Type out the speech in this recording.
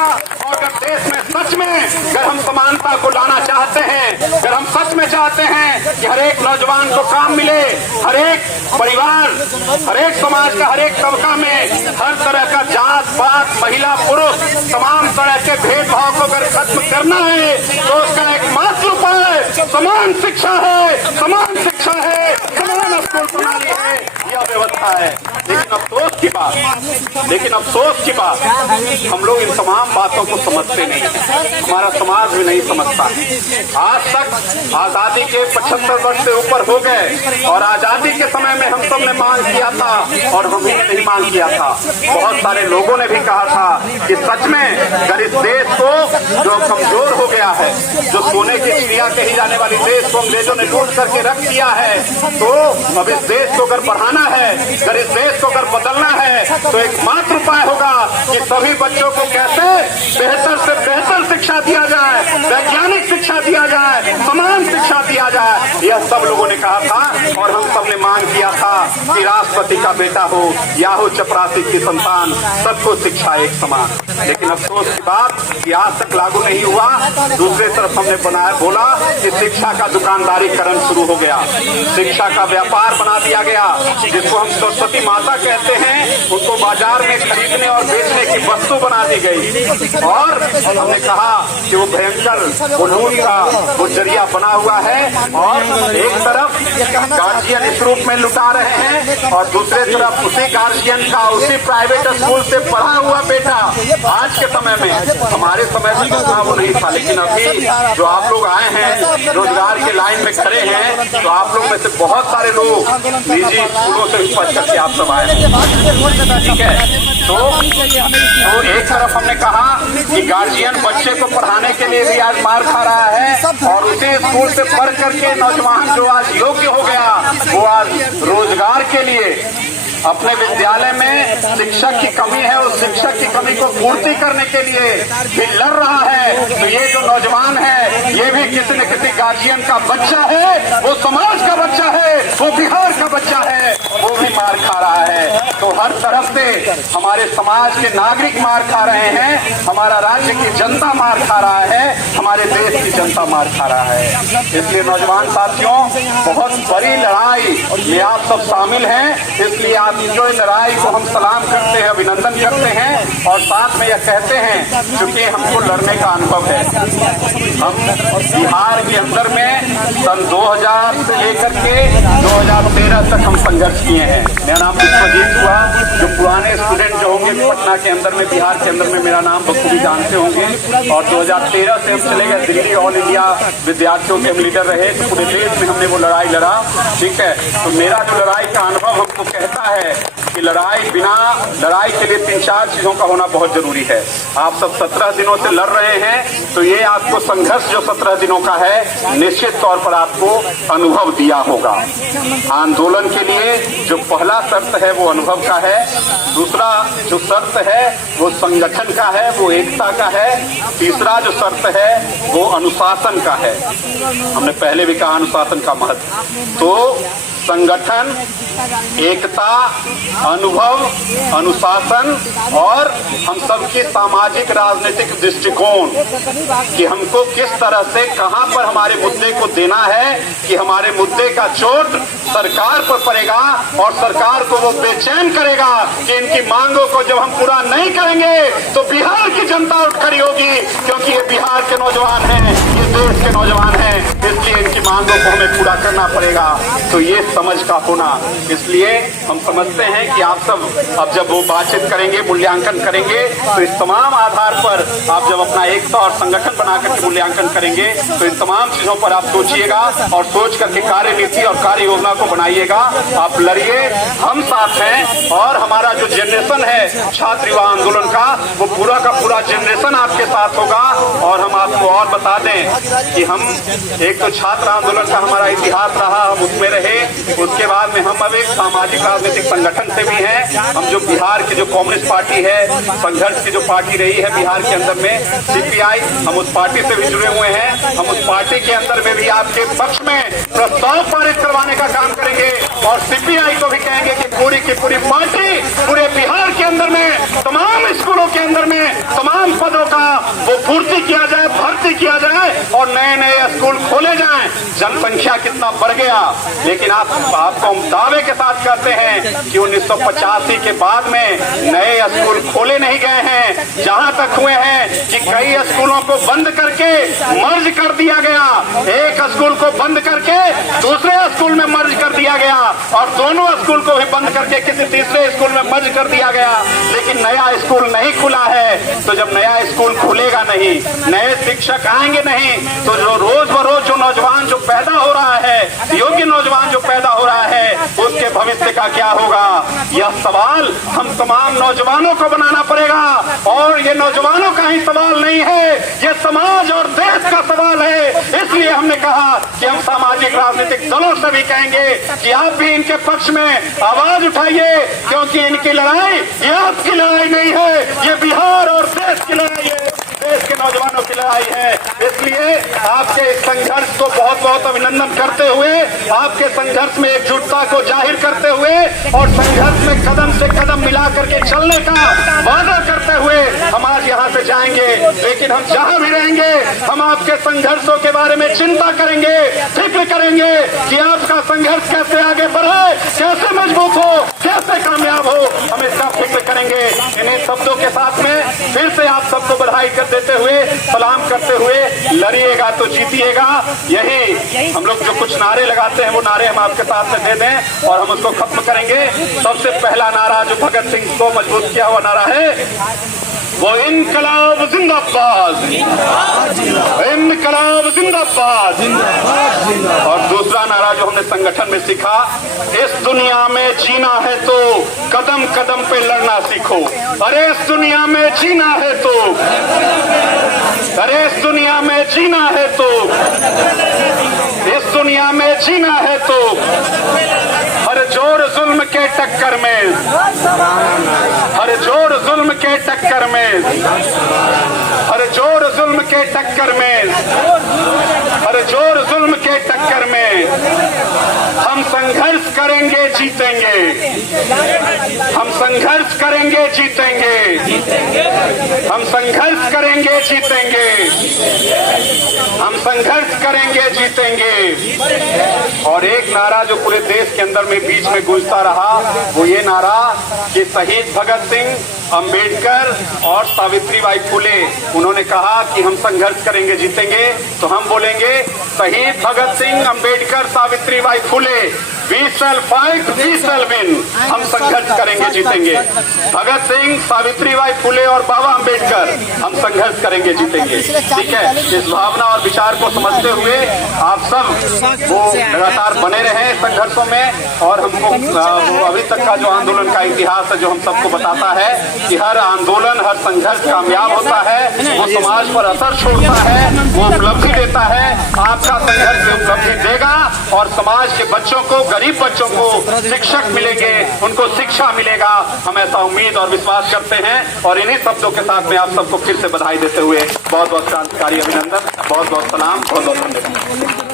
और अगर देश में सच में अगर हम समानता को लाना चाहते हैं, अगर हम सच में चाहते हैं कि हर एक नौजवान को काम मिले, हर एक परिवार, हर एक समाज का हर एक तबका में हर तरह का जात पात, महिला पुरुष, तमाम तरह के भेदभाव को अगर खत्म करना है तो उसका एकमात्र उपाय समान शिक्षा है, समान शिक्षा है, समान स्कूल प्रणाली है, यह व्यवस्था है। लेकिन अफसोस की बात हम लोग इन तमाम बातों को समझते नहीं, हमारा समाज भी नहीं समझता। आज तक आजादी के 75 वर्ष से ऊपर हो गए और आजादी के समय में हम सब ने मांग किया था और हम ही ने नहीं मांग किया था। बहुत सारे लोगों ने भी कहा था कि सच में अगर इस देश को जो कमजोर हो गया है, जो सोने की चिड़िया कही जाने वाली देश को अंग्रेजों ने लूट करके रख दिया है, तो अब इस देश को अगर बढ़ाना है, अगर इस देश को अगर बदलना है तो एकमात्र उपाय होगा कि सभी बच्चों को कैसे बेहतर से बेहतर शिक्षा दिया जाए, वैज्ञानिक शिक्षा दिया जाए, समान शिक्षा दिया जाए। यह सब लोगों ने कहा था और हम सब ने मांग किया था कि राष्ट्रपति का बेटा हो या हो चपरासी की संतान, सबको शिक्षा एक समान। लेकिन अफसोस की बात कि आज तक लागू नहीं हुआ। दूसरी तरफ हमने बोला कि शिक्षा का दुकानदारीकरण शुरू हो गया, शिक्षा का व्यापार बना दिया गया, जिसको हम सरस्वती माता कहते हैं, उनको बाजार में खरीदने और बेचने की वस्तु बना दी गई। और हमने कहा कि वो भयंकर उन्नून का वो जरिया बना हुआ है और एक तरफ गार्जियन इस रूप में लुटा रहे हैं और दूसरे तरफ उसी गार्जियन का उसी प्राइवेट स्कूल से पढ़ा हुआ बेटा आज के समय में, हमारे समय में तो वो नहीं था, लेकिन अभी जो आप लोग आए हैं रोजगार के लाइन में खड़े हैं, तो आप लोग में से बहुत सारे लोग निजी स्कूलों से पढ़ करके आप सब आए हैं, ठीक है। तो एक तरफ हमने कहा कि गार्जियन बच्चे को पढ़ाने के लिए भी आज मार खा रहा है और उसी स्कूल से पढ़ करके नौजवान जो आज योग्य हो गया वो आज रोजगार के लिए अपने विद्यालय में शिक्षक की कमी है, उस शिक्षक की कमी को पूर्ति करने के लिए भी लड़ रहा है। तो ये जो नौजवान है ये भी किसी न किसी गार्जियन का बच्चा है, वो समाज का बच्चा है, वो बिहार का बच्चा है, वो भी मार खा रहा है। तो हर तरफ से हमारे समाज के नागरिक मार खा रहे हैं, हमारा राज्य की जनता मार खा रहा है, हमारे देश की जनता मार खा रहा है। इसलिए नौजवान साथियों, बहुत बड़ी लड़ाई में आप सब शामिल हैं, इसलिए आप जो लड़ाई को हम सलाम करते हैं, अभिनंदन करते हैं और साथ में यह कहते हैं क्योंकि हमको लड़ने का अनुभव है। हम बिहार के अंदर में सन 2000 से लेकर के 2013 तक हम संघर्ष किए हैं। मेरा नाम विश्वजीत हुआ, जो पुराने स्टूडेंट जो होंगे पटना के अंदर में, बिहार के अंदर में मेरा नाम बखूबी जानते होंगे। और 2013 से हम चले गए दिल्ली, ऑल इंडिया विद्यार्थियों के हम लीडर रहे, तो पूरे देश में हमने वो लड़ाई लड़ा, ठीक है। तो मेरा जो लड़ाई का अनुभव हमको कहता है कि लड़ाई के लिए 3-4 चीजों का होना बहुत जरूरी है। आप सब 17 दिनों से लड़ रहे हैं, तो ये आपको संघर्ष जो 17 दिनों का है निश्चित तौर पर आपको अनुभव दिया होगा। आंदोलन के लिए जो पहला शर्त है वो अनुभव का है, दूसरा जो शर्त है वो संगठन का है, वो एकता का है, तीसरा जो शर्त है वो अनुशासन का है। हमने पहले भी कहा अनुशासन का महत्व। तो संगठन, एकता, अनुभव, अनुशासन और हम सबकी सामाजिक राजनीतिक दृष्टिकोण कि हमको किस तरह से कहां पर हमारे मुद्दे को देना है कि हमारे मुद्दे का चोट सरकार पर पड़ेगा और सरकार को वो बेचैन करेगा कि इनकी मांगों को जब हम पूरा नहीं करेंगे तो बिहार की जनता उठ खड़ी होगी, क्योंकि ये बिहार के नौजवान हैं, ये देश के नौजवान हैं, इसलिए इनकी मांगों को हमें पूरा करना पड़ेगा। तो ये समझ का होना, इसलिए हम समझते हैं कि आप सब अब जब वो बातचीत करेंगे, मूल्यांकन करेंगे, तो इस तमाम आधार पर आप जब अपना एकता और संगठन बनाकर के मूल्यांकन करेंगे तो इन तमाम चीजों पर आप सोचिएगा और सोच करके कार्य नीति और कार्य योजना को बनाइएगा। आप लड़िए, हम साथ हैं और हमारा जो जनरेशन है छात्र युवा आंदोलन का, वो पूरा का पूरा जनरेशन आपके साथ होगा। और हम आपको और बता दें कि हम एक तो छात्र आंदोलन का हमारा इतिहास रहा, हम उसमें रहे, उसके बाद में हम अब एक सामाजिक राजनीतिक संगठन से भी हैं। हम जो बिहार की जो कम्युनिस्ट पार्टी है, संघर्ष की जो पार्टी रही है बिहार के अंदर में सीपीआई, हम उस पार्टी से भी जुड़े हुए हैं। हम उस पार्टी के अंदर में भी आपके पक्ष में प्रस्ताव पारित करवाने का काम करेंगे और सीपीआई को भी कहेंगे कि पूरी की पूरी पार्टी पूरे बिहार के अंदर में तमाम स्कूलों के अंदर में तमाम पदों का वो पूर्ति किया जाए, भर्ती किया जाए और नए नए स्कूल खोले जाएं। जनसंख्या कितना बढ़ गया, लेकिन आपको हम दावे के साथ कहते हैं कि 1985 के बाद में नए स्कूल खोले नहीं गए हैं। जहां तक हुए हैं कि कई स्कूलों को बंद करके मर्ज कर दिया गया, एक स्कूल को बंद करके दूसरे स्कूल में मर्ज कर दिया गया और दोनों स्कूल को भी बंद करके किसी तीसरे स्कूल में मर्ज कर दिया गया, लेकिन नया स्कूल नहीं खुला है। तो जब नया स्कूल खुलेगा नहीं, नए शिक्षक आएंगे नहीं, तो जो रोज बरोज जो नौजवान जो पैदा हो रहा है, योग्य नौजवान जो पैदा हो रहा है, उसके भविष्य का क्या होगा? यह सवाल हम तमाम नौजवानों को बनाना पड़ेगा। और ये नौजवानों का ही सवाल नहीं है, ये समाज और देश का सवाल है। इसलिए हमने कहा कि हम सामाजिक राजनीतिक दलों से भी कहेंगे कि आप भी इनके पक्ष में आवाज उठाइए, क्योंकि इनकी लड़ाई ये आपकी लड़ाई नहीं है, ये बिहार और देश की लड़ाई है, देश के नौजवानों की लड़ाई है। इसलिए आपके इस संघर्ष को बहुत बहुत अभिनंदन करते हुए, आपके संघर्ष में एकजुटता को जाहिर करते हुए और संघर्ष में कदम से कदम मिला करके चलने का वादा करते हुए हम आज यहाँ से जाएंगे। लेकिन हम जहाँ भी रहेंगे, हम आपके संघर्षों के बारे में चिंता करेंगे, फिक्र करेंगे कि आपका संघर्ष कैसे आगे बढ़े, कैसे मजबूत हो, कैसे कामयाब हो, हम इसका फिक्र करेंगे। इन्हीं शब्दों के साथ में फिर से आप सबको बधाई कर देते हुए, सलाम करते हुए, लड़िएगा तो जीतिएगा, यही हम लोग जो कुछ नारे लगाते हैं वो नारे हम आपके साथ में दे दें और हम उसको खत्म करेंगे। सबसे पहला नारा जो भगत सिंह को मजबूत किया हुआ नारा है वो इनकलाब जिंदाबाद, इनकलाब जिंदाबाद। और दूसरा नारा जो हमने संगठन में सीखा, इस दुनिया में जीना है तो कदम कदम पे लड़ना सीखो। अरे इस दुनिया में जीना है तो, अरे इस दुनिया में जीना है तो, इस दुनिया में जीना है तो हर जोर जुल्म के टक्कर में, हर जोर जुल्म के टक्कर में, हर जोर जुल्म के टक्कर में, हर जोर जुल्म के टक्कर में हम संघर्ष करेंगे जीतेंगे, हम संघर्ष करेंगे जीतेंगे, हम संघर्ष करेंगे जीतेंगे, हम संघर्ष करेंगे जीतेंगे। और एक नारा जो पूरे देश के अंदर में बीच में गूंजता रहा वो ये नारा कि शहीद भगत सिंह, अंबेडकर और सावित्रीबाई फुले, उन्होंने कहा कि हम संघर्ष करेंगे जीतेंगे। तो हम बोलेंगे शहीद Bhagat Singh, Ambedkar, Savitribai Phule, we shall fight, we shall win। हम संघर्ष करेंगे जीतेंगे। भगत सिंह, सावित्रीबाई फुले और बाबा अंबेडकर, हम संघर्ष करेंगे जीतेंगे। ठीक है, इस भावना और विचार को समझते हुए आप सब वो लगातार बने रहे संघर्षों में। और हमको वो अभी तक का जो आंदोलन का इतिहास है जो हम सबको बताता है कि हर आंदोलन, हर संघर्ष कामयाब होता है, वो समाज पर असर छोड़ता है, वो उपलब्धि देता है। आपका संघर्ष उपलब्धि देगा और समाज के बच्चों को, गरीब बच्चों को शिक्षक मिलेंगे, उनको शिक्षा मिलेगा। हम ऐसा उम्मीद और विश्वास करते हैं। और इन्हीं शब्दों के साथ में आप सबको फिर से बधाई देते हुए बहुत बहुत क्रांतिकारी अभिनंदन, बहुत बहुत सलाम, बहुत बहुत धन्यवाद।